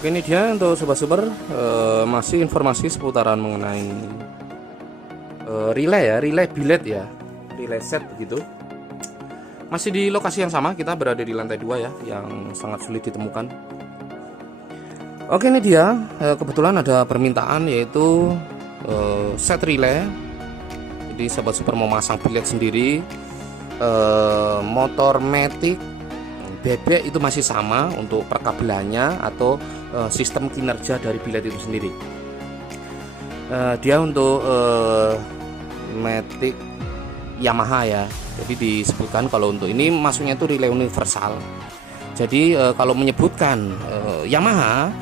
Oke, ini dia untuk Sobat Super, masih informasi seputaran mengenai relay ya, relay billet ya, relay set begitu. Masih di lokasi yang sama, kita berada di lantai 2 ya, yang sangat sulit ditemukan. Oke, ini dia, kebetulan ada permintaan yaitu set relay. Jadi Sobat Super mau masang billet sendiri, motor matic bebek itu masih sama untuk perkabelannya atau sistem kinerja dari billet itu sendiri. Dia untuk matic Yamaha ya. Jadi disebutkan kalau untuk ini masuknya itu relay universal. Jadi kalau menyebutkan Yamaha,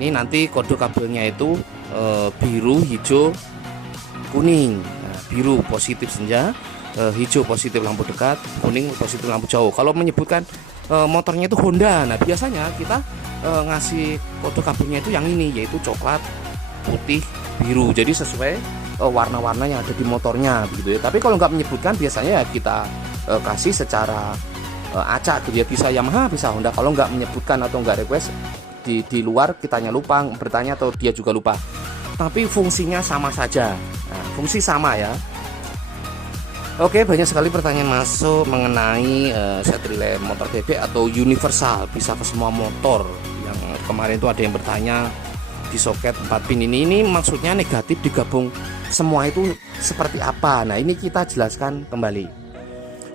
ini nanti kode kabelnya itu biru, hijau, kuning. Nah, biru positif senja, hijau positif lampu dekat, kuning positif lampu jauh. Kalau menyebutkan motornya itu Honda, nah biasanya kita ngasih kode kabelnya itu yang ini, yaitu coklat, putih, biru. Jadi sesuai warna-warna yang ada di motornya begitu ya. Tapi kalau nggak menyebutkan, biasanya ya kita kasih secara acak gitu ya, bisa Yamaha bisa Honda. Kalau nggak menyebutkan atau nggak request di luar, kitanya lupa bertanya atau dia juga lupa, tapi fungsinya sama saja. Nah, fungsi sama ya. Oke, banyak sekali pertanyaan masuk mengenai set relay motor bebek atau universal, bisa ke semua motor. Yang kemarin itu ada yang bertanya di soket 4 pin ini maksudnya negatif digabung semua itu seperti apa? Nah, ini kita jelaskan kembali.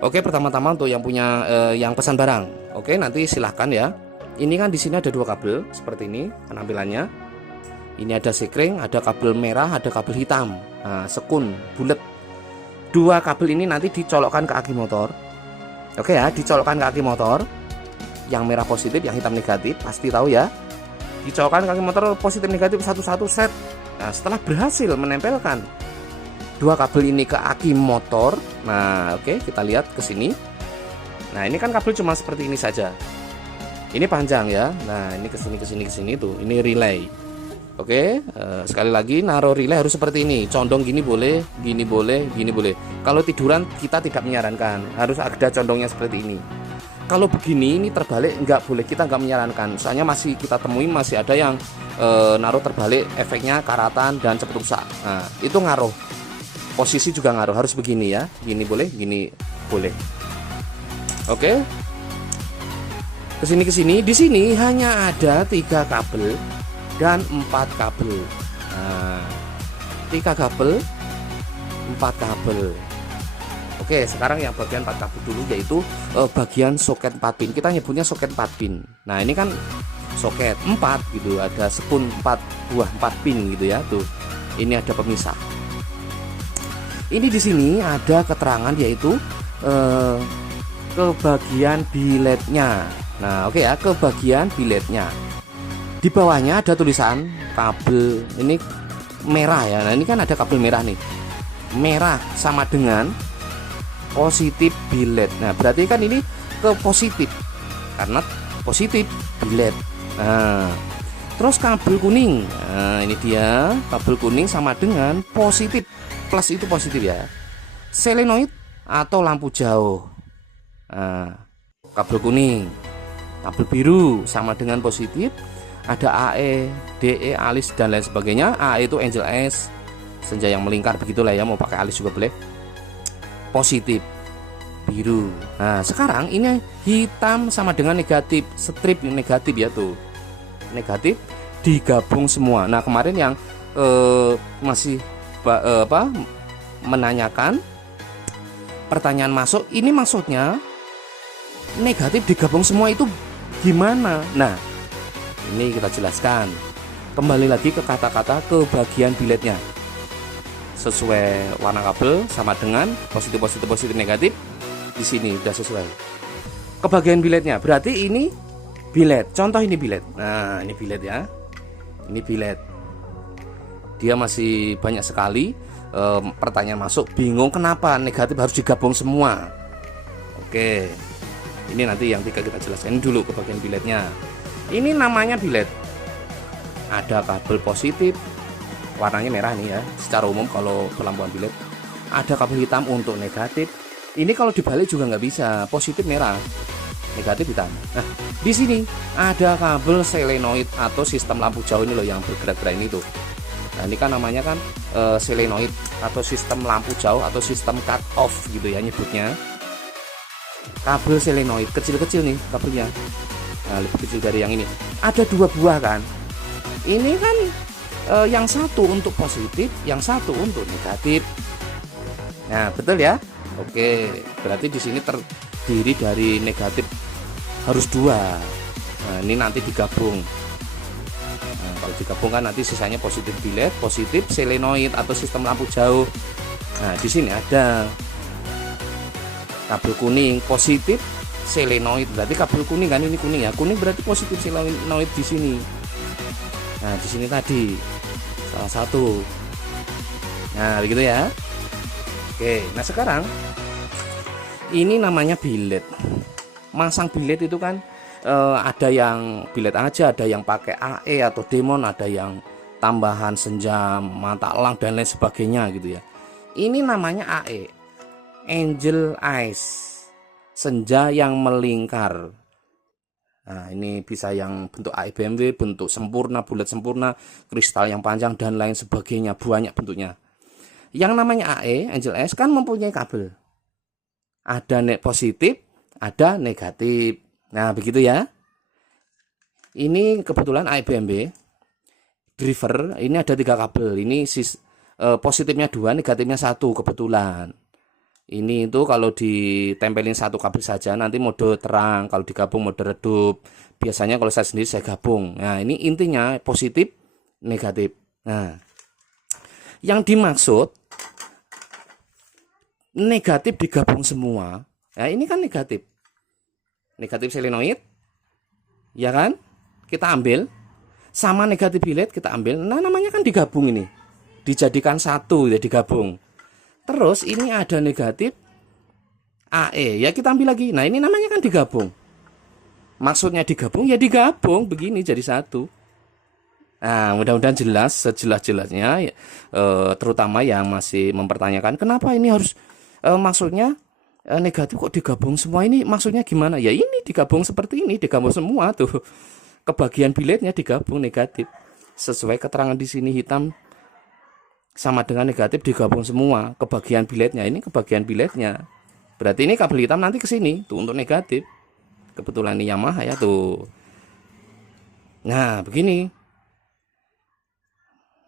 Oke, pertama-tama untuk yang punya yang pesan barang. Oke, nanti silahkan ya. Ini kan di sini ada 2 kabel seperti ini penampilannya. Ini ada sekring, ada kabel merah, ada kabel hitam. Nah, sekun, bulat. 2 kabel ini nanti dicolokkan ke aki motor. Oke ya, dicolokkan ke aki motor. Yang merah positif, yang hitam negatif, pasti tahu ya. Dicolokkan ke aki motor positif negatif satu-satu set. Nah, setelah berhasil menempelkan 2 kabel ini ke aki motor, nah oke, kita lihat ke sini. Nah, ini kan kabel cuma seperti ini saja. Ini panjang ya. Nah, ini ke sini tuh. Ini relay. Oke, sekali lagi naruh relay harus seperti ini. Condong gini boleh, gini boleh, gini boleh. Kalau tiduran kita tidak menyarankan, harus ada condongnya seperti ini. Kalau begini, ini terbalik nggak boleh, kita nggak menyarankan. Soalnya masih kita temui masih ada yang naruh terbalik, efeknya karatan dan cepet rusak. Nah, itu ngaruh. Posisi juga ngaruh, harus begini ya. Gini boleh, gini boleh. Oke. Kesini. Di sini hanya ada 3 kabel dan 4 kabel. Nah, 3 kabel, 4 kabel. Oke, sekarang yang bagian 4 kabel dulu, yaitu bagian soket 4 pin. Kita nyebutnya soket 4 pin. Nah, ini kan soket 4 gitu, ada spun 4 buah 4 pin gitu ya tuh. Ini ada pemisah. Ini di sini ada keterangan yaitu ke bagian billetnya. Nah, oke ya, ke bagian billetnya. Di bawahnya ada tulisan kabel ini merah ya. Nah, ini kan ada kabel merah nih. Merah sama dengan positif billet. Nah, berarti kan ini ke positif karena positif billet. Nah, terus kabel kuning. Nah, ini dia kabel kuning sama dengan positif. Plus itu positif ya. Selenoid atau lampu jauh. Nah, kabel kuning. Kabel biru sama dengan positif. Ada AE, DE, alis dan lain sebagainya. AE itu angel eyes, senja yang melingkar begitulah ya, mau pakai alis juga boleh. Positif, biru. Nah, sekarang ini hitam sama dengan negatif, strip negatif ya tuh. Negatif digabung semua. Nah, kemarin yang masih menanyakan pertanyaan masuk, ini maksudnya negatif digabung semua itu gimana? Nah, ini kita jelaskan. Kembali lagi ke kata-kata ke bagian billetnya. Sesuai warna kabel sama dengan positif negatif. Di sini udah sesuai. Ke bagian billetnya. Berarti ini billet. Contoh ini billet. Nah, ini billet ya. Ini billet. Dia masih banyak sekali pertanyaan masuk. Bingung kenapa negatif harus digabung semua. Oke. Ini nanti yang 3 kita jelaskan. Ini dulu ke bagian billetnya. Ini namanya billet. Ada kabel positif, warnanya merah nih ya. Secara umum kalau pelampuan billet. Ada kabel hitam untuk negatif. Ini kalau dibalik juga nggak bisa. Positif merah, negatif hitam. Nah, di sini ada kabel selenoid atau sistem lampu jauh ini loh yang bergerak-gerak ini tuh. Nah, ini kan namanya kan selenoid atau sistem lampu jauh atau sistem cut off gitu ya nyebutnya. Kabel selenoid kecil-kecil nih kabelnya. Nah, lebih kecil dari yang ini. Ada 2 buah kan. Ini kan yang satu untuk positif, yang satu untuk negatif. Nah, betul ya? Oke, berarti di sini terdiri dari negatif harus 2. Nah, ini nanti digabung. Nah, kalau digabung kan nanti sisanya positif bilet, positif selenoid atau sistem lampu jauh. Nah, di sini ada kabel kuning positif selenoid, berarti kabel kuning kan, ini kuning ya, kuning berarti positif selenoid di sini. Nah, di sini tadi salah satu. Nah, begitu ya. Oke, nah sekarang ini namanya bilet. Masang bilet itu kan ada yang bilet aja, ada yang pakai AE atau demon, ada yang tambahan senja, mata elang dan lain sebagainya gitu ya. Ini namanya AE, Angel Eyes. Senja yang melingkar. Nah, ini bisa yang bentuk AEBMW, bentuk sempurna, bulat sempurna, kristal yang panjang dan lain sebagainya, banyak bentuknya. Yang namanya AE, Angel Eyes kan mempunyai kabel. Ada positif, ada negatif. Nah, begitu ya. Ini kebetulan AEBMW driver, ini ada 3 kabel. Ini positifnya 2, negatifnya 1 kebetulan. Ini itu kalau ditempelin 1 kabel saja nanti mode terang, kalau digabung mode redup. Biasanya kalau saya sendiri saya gabung. Nah, ini intinya positif negatif. Nah, yang dimaksud negatif digabung semua. Nah, ini kan negatif. Negatif selenoid. Ya kan? Kita ambil sama negatif bilet kita ambil. Nah, namanya kan digabung ini. Dijadikan 1 ya, digabung. Terus ini ada negatif AE, ya kita ambil lagi. Nah, ini namanya kan digabung. Maksudnya digabung ya digabung begini jadi 1. Nah, mudah-mudahan jelas, sejelas-jelasnya terutama yang masih mempertanyakan kenapa ini harus maksudnya negatif kok digabung semua, ini maksudnya gimana? Ya ini digabung seperti ini, digabung semua tuh. Kebagian biletnya digabung negatif. Sesuai keterangan di sini hitam sama dengan negatif digabung semua, kebagian biletnya ini kebagian biletnya. Berarti ini kabel hitam nanti ke sini tuh untuk negatif. Kebetulan ini Yamaha ya tuh. Nah, begini.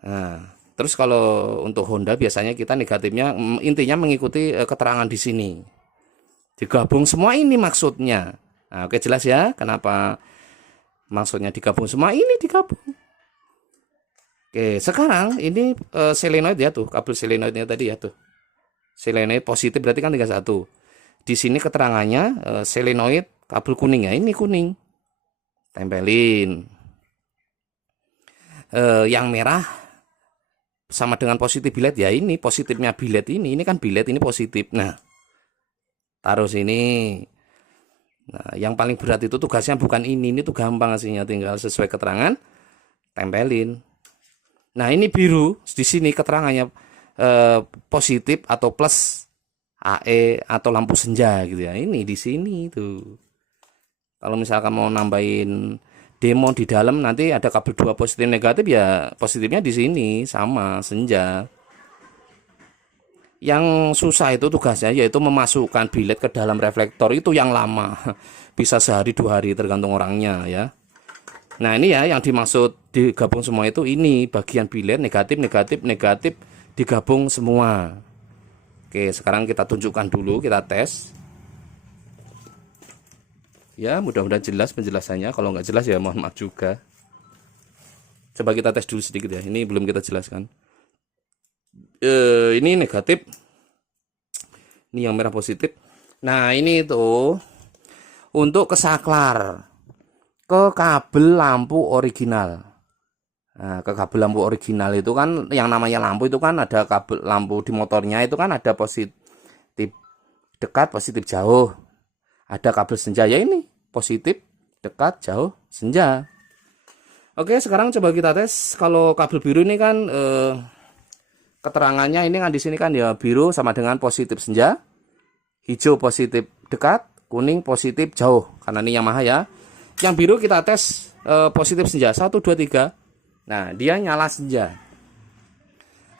Nah, terus kalau untuk Honda biasanya kita negatifnya intinya mengikuti keterangan di sini. Digabung semua ini maksudnya. Nah, oke jelas ya kenapa maksudnya digabung semua ini digabung. Oke, sekarang ini selenoid ya tuh, kabel selenoidnya tadi ya tuh. Selenoid positif berarti kan 31. Di sini keterangannya selenoid kabel kuning ya, ini kuning. Tempelin. Yang merah sama dengan positif bilet ya, ini positifnya bilet ini kan bilet ini positif. Nah, taruh sini. Nah, yang paling berat itu tugasnya bukan ini tuh gampang aslinya, tinggal sesuai keterangan tempelin. Nah, ini biru di sini keterangannya positif atau plus AE atau lampu senja gitu ya. Ini di sini tuh. Kalau misalkan mau nambahin demo di dalam nanti ada kabel 2 positif negatif ya, positifnya di sini sama senja. Yang susah itu tugasnya yaitu memasukkan bilet ke dalam reflektor, itu yang lama. Bisa sehari 2 hari tergantung orangnya ya. Nah, ini ya yang dimaksud digabung semua itu, ini bagian bilet negatif negatif negatif digabung semua. Oke, sekarang kita tunjukkan dulu, kita tes. Ya, mudah-mudahan jelas penjelasannya. Kalau nggak jelas ya mohon maaf juga. Coba kita tes dulu sedikit ya. Ini belum kita jelaskan. Ini negatif. Ini yang merah positif. Nah, ini tuh untuk kesaklar ke kabel lampu original. Nah, ke kabel lampu original itu kan yang namanya lampu itu kan ada kabel lampu di motornya itu kan ada positif dekat, positif jauh. Ada kabel senja ya, ini positif dekat, jauh, senja. Oke, sekarang coba kita tes. Kalau kabel biru ini kan keterangannya ini kan di sini kan ya biru sama dengan positif senja, hijau positif dekat, kuning positif jauh karena ini Yamaha ya. Yang biru kita tes positif senja 1 2 3. Nah, dia nyala senja.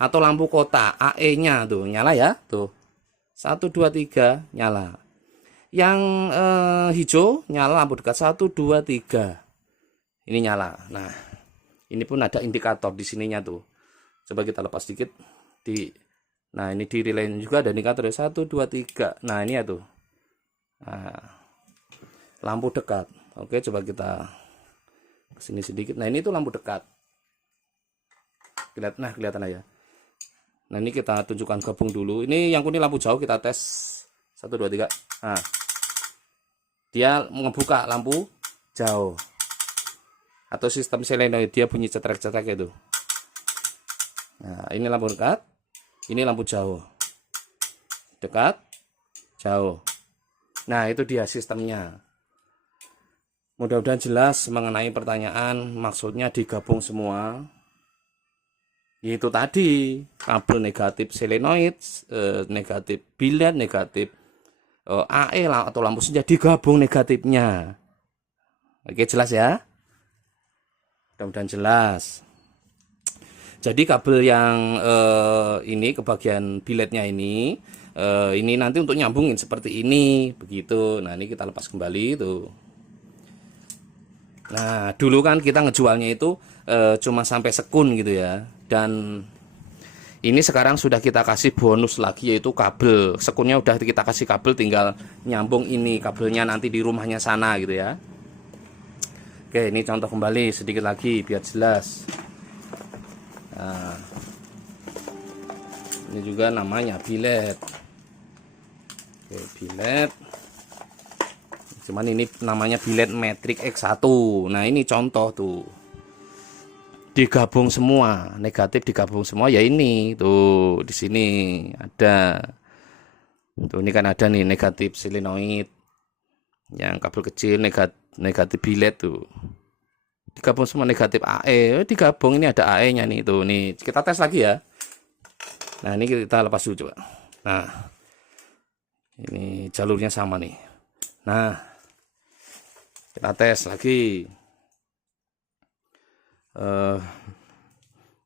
Atau lampu kota AE-nya tuh nyala ya, tuh. 1 2 3 nyala. Yang hijau nyala lampu dekat 1 2 3. Ini nyala. Nah, ini pun ada indikator di sininya tuh. Coba kita lepas sedikit nah ini di relay juga ada indikator 1 2 3. Nah, ini ya tuh. Nah, lampu dekat. Oke, coba kita kesini sedikit. Nah, ini tuh lampu dekat. Kelihatan aja. Nah, ini kita tunjukkan gabung dulu. Ini yang kuning lampu jauh kita tes 1 2 3. Nah, dia ngebuka lampu jauh. Atau sistem selenoid, dia bunyi cetrek-cetrek itu. Nah, ini lampu dekat. Ini lampu jauh. Dekat, jauh. Nah, itu dia sistemnya. Mudah-mudahan jelas mengenai pertanyaan, maksudnya digabung semua. Yaitu tadi, kabel negatif selenoid, negatif bilet, negatif AE atau lampu senja, digabung negatifnya. Oke, jelas ya? Mudah-mudahan jelas. Jadi kabel yang ini ke bagian biletnya ini nanti untuk nyambungin seperti ini, begitu. Nah, ini kita lepas kembali tuh. Nah, dulu kan kita ngejualnya itu cuma sampai sekun gitu ya. Dan ini sekarang sudah kita kasih bonus lagi, yaitu kabel. Sekunnya udah kita kasih kabel, tinggal nyambung ini kabelnya nanti di rumahnya sana gitu ya. Oke, ini contoh kembali sedikit lagi biar jelas. Nah, ini juga namanya bilet. Oke, bilet. Cuman ini namanya bilet Matrix X1. Nah, ini contoh tuh. Digabung semua, negatif digabung semua ya ini. Tuh, di sini ada. Tuh, ini kan ada nih negatif selenoid. Yang kabel kecil negatif bilet tuh. Digabung semua negatif AE, digabung ini ada AE-nya nih tuh. Nih, kita tes lagi ya. Nah, ini kita lepas dulu coba. Nah, ini jalurnya sama nih. Nah, kita tes lagi.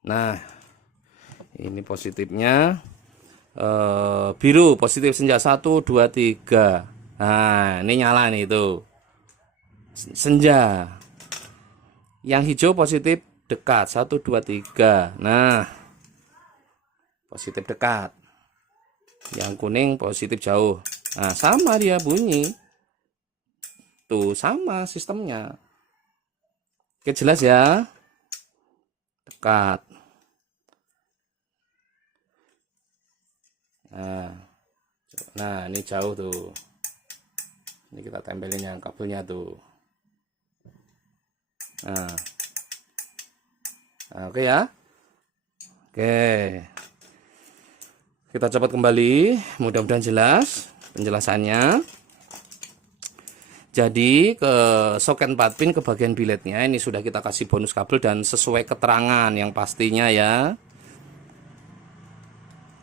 Nah, ini positifnya biru positif senja 1 2 3. Nah, ini nyala nih itu senja. Yang hijau positif dekat 1 2 3. Nah, positif dekat. Yang kuning positif jauh. Nah, sama dia bunyi. Tuh, sama sistemnya. Oke, jelas ya? Dekat. Nah, ini jauh tuh. Ini kita tempelin yang kabelnya tuh. Nah, oke ya. Oke, kita coba kembali. Mudah-mudahan jelas penjelasannya. Jadi ke soket 4 pin ke bagian biletnya ini sudah kita kasih bonus kabel dan sesuai keterangan yang pastinya ya.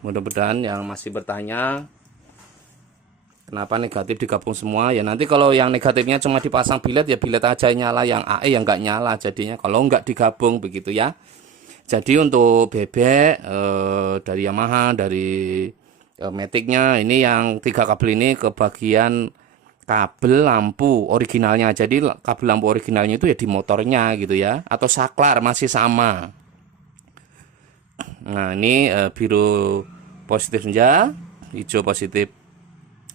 Mudah-mudahan yang masih bertanya kenapa negatif digabung semua ya, nanti kalau yang negatifnya cuma dipasang bilet ya bilet aja nyala, yang AE yang nggak nyala jadinya kalau nggak digabung begitu ya. Jadi untuk bebek dari Yamaha, dari Matic-nya ini yang 3 kabel ini ke bagian kabel lampu originalnya. Jadi kabel lampu originalnya itu ya di motornya gitu ya, atau saklar masih sama. Nah, ini biru positif senja, hijau positif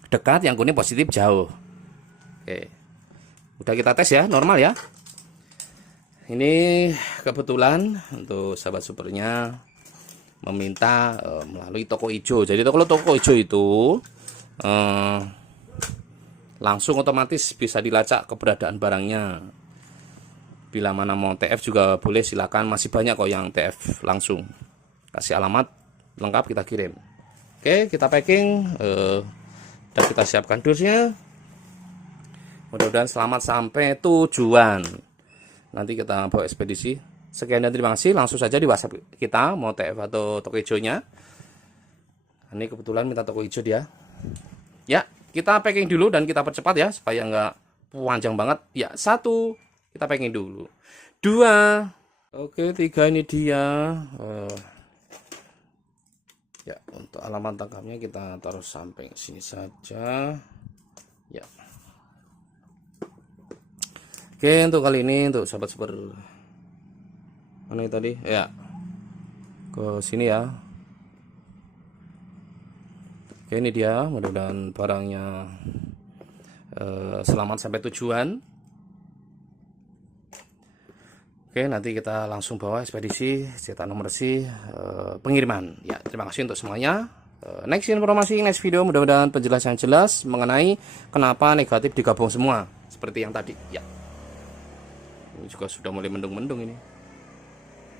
dekat, yang kuning positif jauh. Oke, udah kita tes ya, normal ya. Ini kebetulan untuk sahabat supernya meminta melalui toko hijau. Jadi toko hijau itu langsung otomatis bisa dilacak keberadaan barangnya. Bila mana mau TF juga boleh, silakan. Masih banyak kok yang TF langsung. Kasih alamat lengkap kita kirim. Oke, kita packing. Dan kita siapkan dusnya. Mudah-mudahan selamat sampai tujuan. Nanti kita bawa ekspedisi. Sekian dan terima kasih. Langsung saja di WhatsApp kita mau TF atau toko hijaunya. Ini kebetulan minta toko hijau dia. Ya. kita packing dulu dan kita percepat ya supaya nggak panjang banget. Ya, 1 kita packing dulu. 2, oke, 3 ini dia. Ya, untuk alamat tangkapnya kita taruh samping sini saja. Ya. Oke, untuk kali ini untuk sahabat super mana tadi? Ya. Ke sini ya. Oke, ini dia, mudah-mudahan barangnya selamat sampai tujuan. Oke, nanti kita langsung bawa ekspedisi cetak nomor resmi pengiriman. Ya, terima kasih untuk semuanya. Next informasi, next video, mudah-mudahan penjelasan jelas mengenai kenapa negatif digabung semua seperti yang tadi. Ya, ini juga sudah mulai mendung-mendung ini.